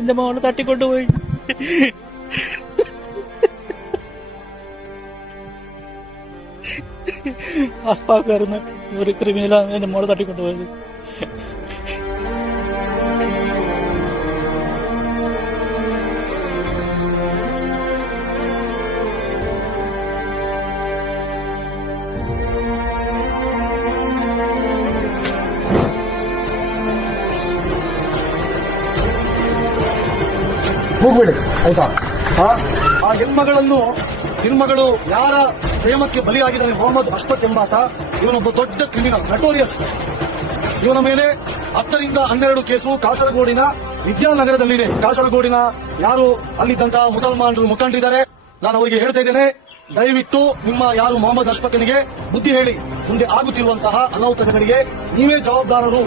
എന്റെ മോള് തട്ടിക്കൊണ്ടുപോയി. അസ്പാക്കാരുന്ന ഒരു ക്രിമിനലാണ് എന്റെ മോളെ തട്ടിക്കൊണ്ടുപോയത്. ಹೋಗ್ಬಿಡಿ ಆಯ್ತಾ. ಆ ಹೆಣ್ಮಗಳು ಯಾರ ಪ್ರೇಮಕ್ಕೆ ಬಲಿಯಾಗಿದ್ದಾನೆ ಮೊಹಮ್ಮದ್ ಅಶ್ಫಕ್ ಎಂಬಾತ, ಇವನೊಬ್ಬ ದೊಡ್ಡ ಕ್ರಿಮಿನಲ್, ನಟೋರಿಯಸ್. ಇವನ ಮೇಲೆ 10 ರಿಂದ 12 ಕೇಸು ಕಾಸರಗೋಡಿನ ವಿದ್ಯಾನಗರದಲ್ಲಿದೆ. ಕಾಸರಗೋಡಿನ ಯಾರು ಅಲ್ಲಿದ್ದಂತಹ ಮುಸಲ್ಮಾನರು ಮುಖಂಡರಿದ್ದಾರೆ, ನಾನು ಅವರಿಗೆ ಹೇಳ್ತಾ ಇದ್ದೇನೆ, ದಯವಿಟ್ಟು ನಿಮ್ಮ ಯಾರು ಮೊಹಮ್ಮದ್ ಅಶ್ಫಕ್ನಿಗೆ ಬುದ್ಧಿ ಹೇಳಿ. ಮುಂದೆ ಆಗುತ್ತಿರುವಂತಹ ಅನಾಹುತಗಳಿಗೆ ನೀವೇ ಜವಾಬ್ದಾರರು.